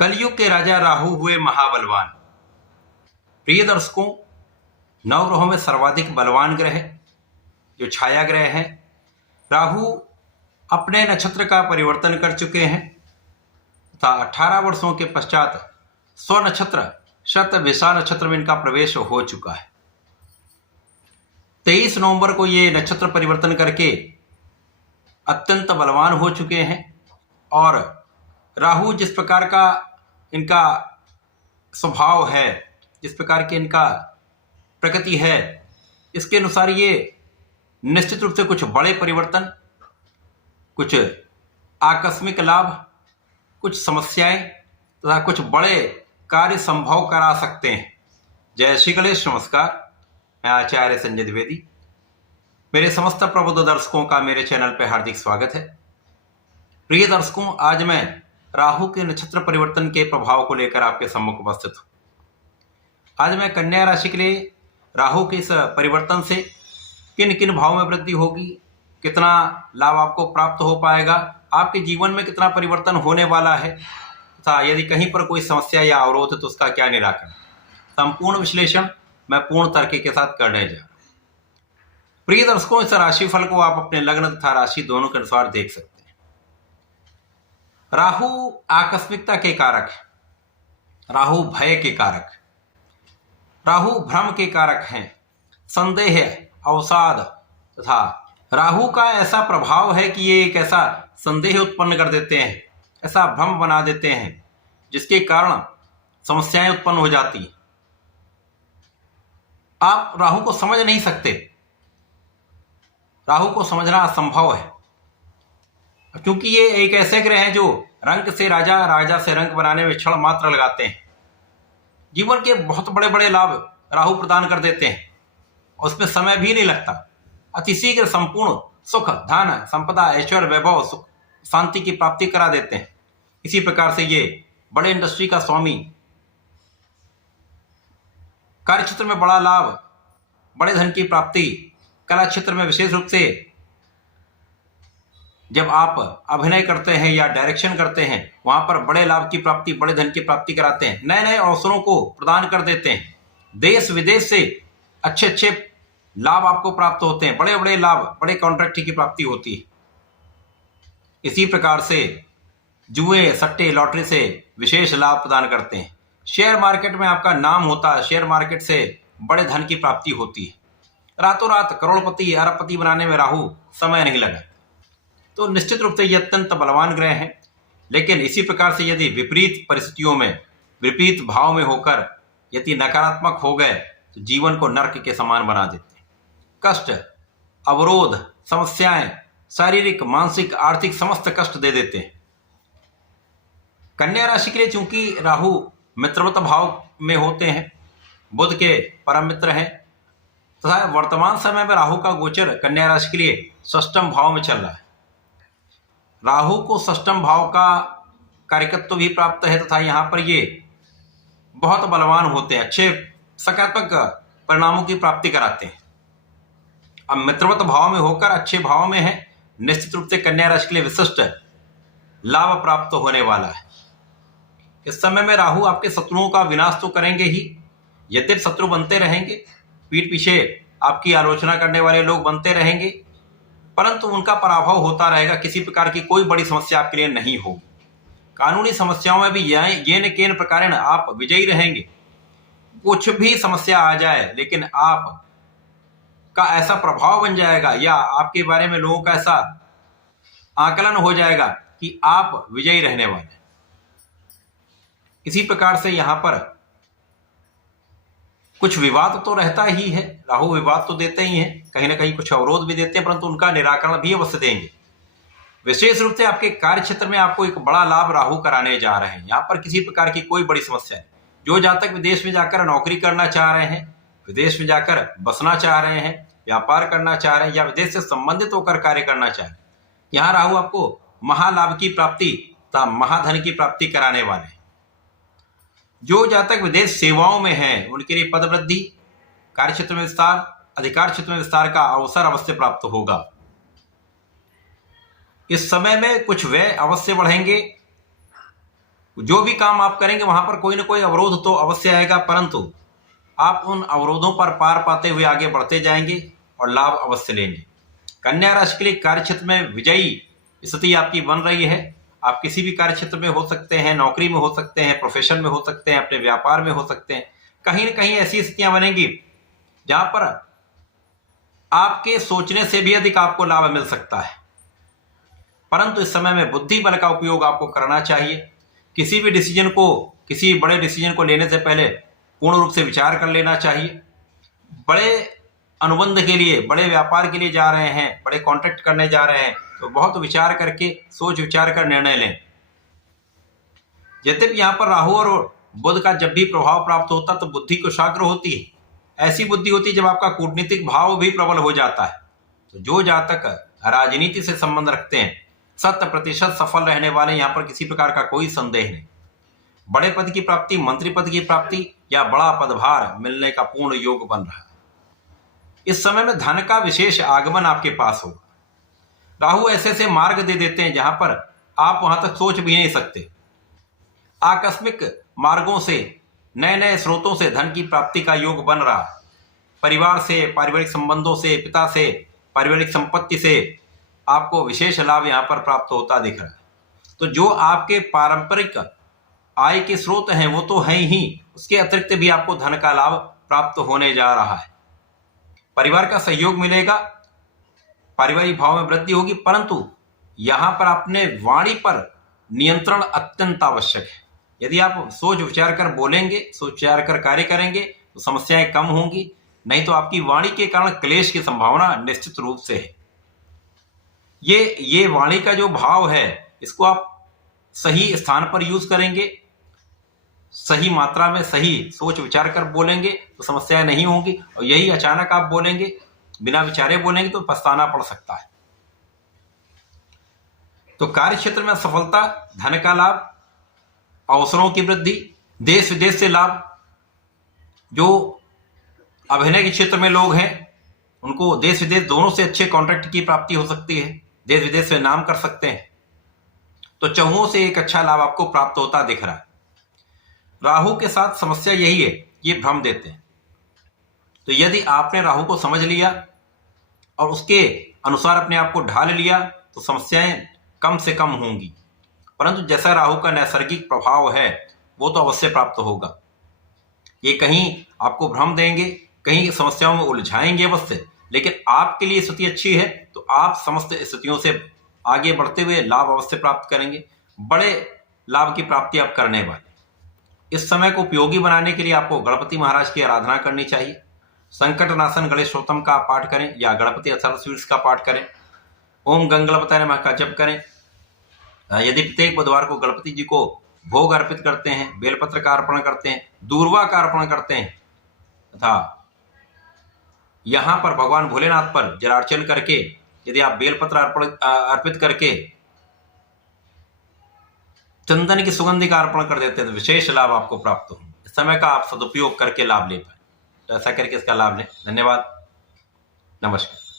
कलयुग के राजा राहु हुए महाबलवान। प्रिय दर्शकों, नवग्रहों में सर्वाधिक बलवान ग्रह जो छाया ग्रह है राहु अपने नक्षत्र का परिवर्तन कर चुके हैं तथा 18 वर्षों के पश्चात स्व नक्षत्र शतभिषा नक्षत्र में इनका प्रवेश हो चुका है। 23 नवंबर को ये नक्षत्र परिवर्तन करके अत्यंत बलवान हो चुके हैं और राहु जिस प्रकार का इनका स्वभाव है, जिस प्रकार की इनका प्रकृति है, इसके अनुसार ये निश्चित रूप से कुछ बड़े परिवर्तन, कुछ आकस्मिक लाभ, कुछ समस्याएं तथा कुछ बड़े कार्य संभव करा सकते हैं। जय श्री गणेश। नमस्कार, मैं आचार्य संजय द्विवेदी। मेरे समस्त प्रबुद्ध दर्शकों का मेरे चैनल पर हार्दिक स्वागत है। प्रिय दर्शकों, आज मैं राहु के नक्षत्र परिवर्तन के प्रभाव को लेकर आपके सम्मुख उपस्थित हूं। आज मैं कन्या राशि के लिए राहु के इस परिवर्तन से किन किन भाव में वृद्धि होगी, कितना लाभ आपको प्राप्त हो पाएगा, आपके जीवन में कितना परिवर्तन होने वाला है तथा यदि कहीं पर कोई समस्या या अवरोध है तो उसका क्या निराकरण, संपूर्ण विश्लेषण मैं पूर्ण तर्क के साथ करने जा रहा हूं। प्रिय दर्शकों, इस राशिफल को आप अपने लग्न तथा राशि दोनों के अनुसार देख सकते हैं। राहु आकस्मिकता के कारक है, राहु भय के कारक है, राहु भ्रम के कारक हैं, संदेह, अवसाद तथा राहु का ऐसा प्रभाव है कि ये एक ऐसा संदेह उत्पन्न कर देते हैं, ऐसा भ्रम बना देते हैं जिसके कारण समस्याएं उत्पन्न हो जाती हैं। आप राहु को समझ नहीं सकते, राहु को समझना असंभव है क्योंकि ये एक ऐसे ग्रह हैं जो रंग से राजा, राजा से रंग बनाने में क्षण मात्र लगाते हैं। जीवन के बहुत बड़े बड़े लाभ राहु प्रदान कर देते हैं और उसमें समय भी नहीं लगता। अति शीघ्र संपूर्ण सुख, धन, संपदा, ऐश्वर्य, वैभव, सुख, शांति की प्राप्ति करा देते हैं। इसी प्रकार से ये बड़े इंडस्ट्री का स्वामी, कार्य क्षेत्र में बड़ा लाभ, बड़े धन की प्राप्ति, कला क्षेत्र में विशेष रूप से जब आप अभिनय करते हैं या डायरेक्शन करते हैं वहां पर बड़े लाभ की प्राप्ति, बड़े धन की प्राप्ति कराते हैं, नए नए अवसरों को प्रदान कर देते हैं। देश विदेश से अच्छे अच्छे लाभ आपको प्राप्त होते हैं, बड़े बड़े लाभ, बड़े कॉन्ट्रैक्ट की प्राप्ति होती है। इसी प्रकार से जुए, सट्टे, लॉटरी से विशेष लाभ प्रदान करते हैं। शेयर मार्केट में आपका नाम होता है, शेयर मार्केट से बड़े धन की प्राप्ति होती है। रातों रात करोड़पति, अरबपति बनाने में राहु समय नहीं लगा। तो निश्चित रूप से ये अत्यंत बलवान ग्रह हैं। लेकिन इसी प्रकार से यदि विपरीत परिस्थितियों में, विपरीत भाव में होकर यदि नकारात्मक हो गए तो जीवन को नर्क के समान बना देते हैं। कष्ट, अवरोध, समस्याएं, शारीरिक, मानसिक, आर्थिक समस्त कष्ट दे देते हैं। कन्या राशि के लिए चूंकि राहु मित्रवत भाव में होते हैं, बुध के परम मित्र हैं तथा वर्तमान समय में राहु का गोचर कन्या राशि के लिए षष्ठम भाव में चल रहा है। राहु को षष्ठम भाव का कारकत्व भी प्राप्त है तथा यहाँ पर ये बहुत बलवान होते हैं, अच्छे सकारात्मक परिणामों की प्राप्ति कराते हैं। अब मित्रवत भाव में होकर अच्छे भाव में है, निश्चित रूप से कन्या राशि के लिए विशिष्ट लाभ प्राप्त होने वाला है। इस समय में राहु आपके शत्रुओं का विनाश तो करेंगे ही, यद्यपि शत्रु बनते रहेंगे, पीठ पीछे आपकी आलोचना करने वाले लोग बनते रहेंगे, परंतु उनका पराभव होता रहेगा। किसी प्रकार की कोई बड़ी समस्या आपके लिए नहीं होगी। कानूनी समस्याओं में भी येन केन प्रकारेण आप विजयी रहेंगे। कुछ भी समस्या आ जाए लेकिन आप का ऐसा प्रभाव बन जाएगा या आपके बारे में लोगों का ऐसा आकलन हो जाएगा कि आप विजयी रहने वाले हैं। इसी प्रकार से यहाँ पर कुछ विवाद तो रहता ही है, राहु विवाद तो देते ही हैं, कहीं ना कहीं कुछ अवरोध भी देते हैं, परंतु उनका निराकरण भी अवश्य देंगे। विशेष रूप से आपके कार्य क्षेत्र में आपको एक बड़ा लाभ राहु कराने जा रहे हैं। यहाँ पर किसी प्रकार की कोई बड़ी समस्या है। जो जातक विदेश में जाकर नौकरी करना चाह रहे हैं, विदेश में जाकर बसना चाह रहे हैं, व्यापार करना चाह रहे हैं या विदेश से संबंधित होकर कार्य करना चाह रहे हैं, यहाँ राहु आपको महालाभ की प्राप्ति तथा महाधन की प्राप्ति कराने वाले हैं। जो जातक विदेश सेवाओं में हैं उनके लिए पद वृद्धि, कार्य क्षेत्र में विस्तार, अधिकार क्षेत्र में विस्तार का अवसर अवश्य प्राप्त होगा। इस समय में कुछ व्यय अवश्य बढ़ेंगे जो भी काम आप करेंगे वहां पर कोई ना कोई अवरोध तो अवश्य आएगा, परंतु आप उन अवरोधों पर पार पाते हुए आगे बढ़ते जाएंगे और लाभ अवश्य लेंगे। कन्या राशि के लिए कार्य क्षेत्र में विजयी स्थिति आपकी बन रही है। आप किसी भी कार्य क्षेत्र में हो सकते हैं, नौकरी में हो सकते हैं, प्रोफेशन में हो सकते हैं, अपने व्यापार में हो सकते हैं। कहीं ना कहीं ऐसी स्थितियां बनेंगी जहां पर आपके सोचने से भी अधिक आपको लाभ मिल सकता है, परंतु इस समय में बुद्धि बल का उपयोग आपको करना चाहिए। किसी भी डिसीजन को, किसी बड़े डिसीजन को लेने से पहले पूर्ण रूप से विचार कर लेना चाहिए। बड़े अनुबंध के लिए, बड़े व्यापार के लिए जा रहे हैं, बड़े कॉन्ट्रैक्ट करने जा रहे हैं, तो बहुत विचार करके, सोच विचार कर निर्णय लें। यद्यपि यहाँ पर राहु और बुध का जब भी प्रभाव प्राप्त होता तो बुद्धि कुशाग्र होती है। ऐसी बुद्धि होती है जब आपका कूटनीतिक भाव भी प्रबल हो जाता है। तो जो जातक राजनीति से संबंध रखते हैं 100% सफल रहने वाले, यहाँ पर किसी प्रकार का कोई संदेह नहीं। बड़े पद की प्राप्ति, मंत्री पद की प्राप्ति या बड़ा पदभार मिलने का पूर्ण योग बन रहा है। इस समय में धन का विशेष आगमन आपके पास होगा। राहु ऐसे मार्ग दे देते हैं जहां पर आप वहां तक सोच भी नहीं सकते। आकस्मिक मार्गों से, नए नए स्रोतों से धन की प्राप्ति का योग बन रहा है। परिवार से, पारिवारिक संबंधों से, पिता से, पारिवारिक संपत्ति से आपको विशेष लाभ यहां पर प्राप्त होता दिख रहा है। तो जो आपके पारंपरिक आय के स्रोत हैं वो तो हैं ही, उसके अतिरिक्त भी आपको धन का लाभ प्राप्त होने जा रहा है। परिवार का सहयोग मिलेगा, पारिवारिक भाव में वृद्धि होगी, परंतु यहां पर अपने वाणी पर नियंत्रण अत्यंत आवश्यक है। यदि आप सोच विचार कर बोलेंगे, सोच विचार कर कार्य करेंगे तो समस्याएं कम होंगी, नहीं तो आपकी वाणी के कारण क्लेश की संभावना निश्चित रूप से है। ये वाणी का जो भाव है, इसको आप सही स्थान पर यूज करेंगे, सही मात्रा में सही सोच विचार कर बोलेंगे तो समस्याएं नहीं होंगी। और यही अचानक आप बोलेंगे, बिना विचारे बोलेंगे तो पछताना पड़ सकता है। तो कार्य क्षेत्र में सफलता, धन का लाभ, अवसरों की वृद्धि, देश विदेश से लाभ। जो अभिनय के क्षेत्र में लोग हैं उनको देश विदेश दोनों से अच्छे कॉन्ट्रैक्ट की प्राप्ति हो सकती है, देश विदेश से नाम कर सकते हैं। तो चहुओं से एक अच्छा लाभ आपको प्राप्त होता दिख रहा है। राहु के साथ समस्या यही है, ये भ्रम देते हैं। तो यदि आपने राहु को समझ लिया और उसके अनुसार अपने आप को ढाल लिया तो समस्याएं कम से कम होंगी, परंतु जैसा राहु का नैसर्गिक प्रभाव है वो तो अवश्य प्राप्त होगा। ये कहीं आपको भ्रम देंगे, कहीं समस्याओं में उलझाएंगे अवश्य, लेकिन आपके लिए स्थिति अच्छी है तो आप समस्त स्थितियों से आगे बढ़ते हुए लाभ अवश्य प्राप्त करेंगे। बड़े लाभ की प्राप्ति आप करने वाले। इस समय को उपयोगी बनाने के लिए आपको गणपति महाराज की आराधना करनी चाहिए। संकट नाशन गणेशोत्तम का पाठ करें या गणपति अथर्वशीर्ष का पाठ करें। ओम गंगणपतये नमः का जप करें। यदि प्रत्येक बुधवार को गणपति जी को भोग अर्पित करते हैं, बेलपत्र का अर्पण करते हैं, दूर्वा का अर्पण करते हैं तथा यहां पर भगवान भोलेनाथ पर जलार्चन करके यदि आप बेलपत्र अर्पित करके चंदन की सुगंधि का अर्पण कर देते हैं तो विशेष लाभ आपको प्राप्त हो। इस समय का आप सदुपयोग करके लाभ ले पाए, तो ऐसा करके इसका लाभ लें। धन्यवाद, नमस्कार।